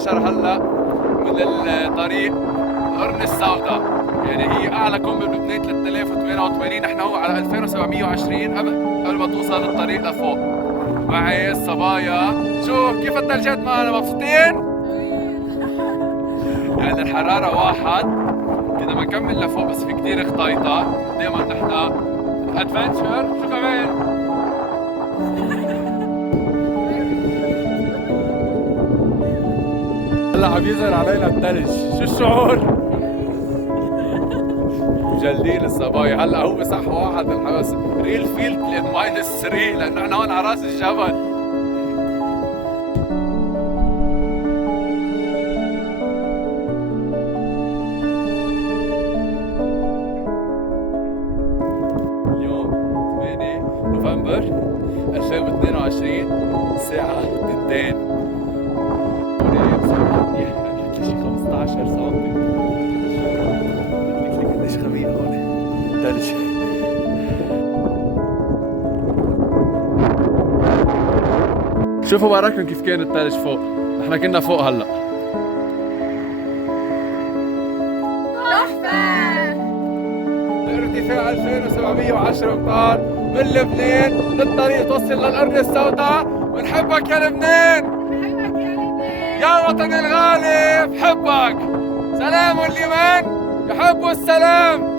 15 هلا من الطريق القرن السوداء، يعني هي اعلى قمه بلبنان 3088، نحن هو على 2720 قبل ما توصل الطريق لفوق. معي الصبايا، شوف كيف الثلجات معنا، مبسوطين؟ يعني الحراره واحد، بدنا ما نكمل لفوق بس في كثير خطايطه، دائما نحن ادفنتشر. شو كمان؟ هلا عم يظهر علينا الثلج، شو الشعور؟ مجلدين الصبايا. هلا هو صح واحد بس ريل فيلد -3 لانه احنا هون على راس الجبل. اليوم 8 نوفمبر 2022 الساعة 2. عملت لي شي 15 سم. قديش خبيث هون ثلج. شوفوا براكم كيف كان الثلج فوق، نحن كنا فوق هلا. تحفة. الارتفاع 2710 امتار من لبنان، للطريق توصل للقرن السوداء. بنحبك يا لبنان، بحبك يا لبنان. يا وطني الغالي بحبك. سلام اليمن يحبوا السلام.